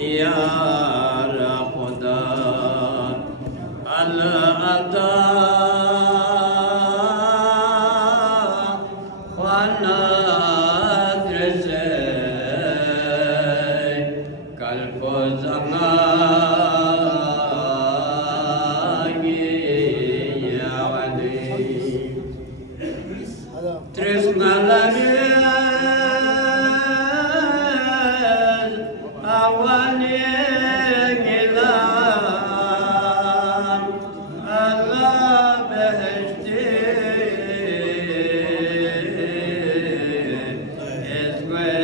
يا خدا الأداء ونادرسي كالفوزناي يا علي ترسنا لريز أولي قلام الله بهشتي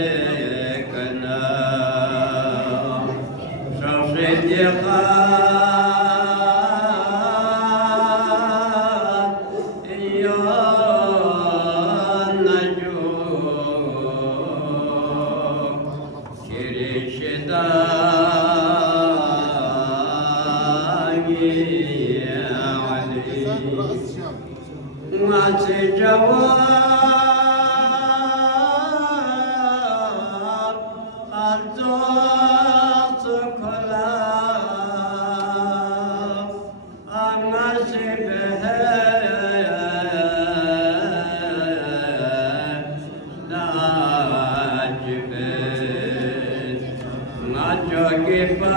اسمكنا شوشت يخان يا نجوم كرشداي يا علي ما تجواب الزوت كلام أما شبه ناجبت ما جوكفا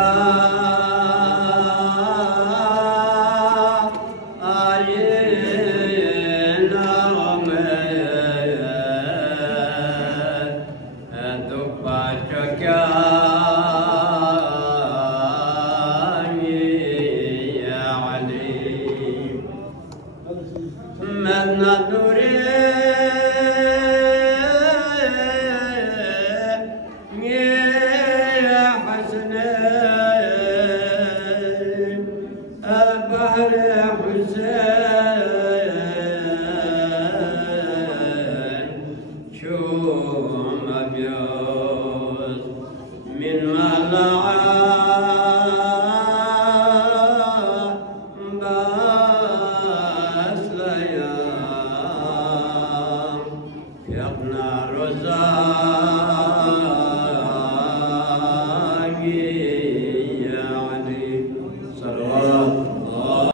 من نوري يا حسنين البحر حسين شو مبيوت من ملعب يا ابن رزاق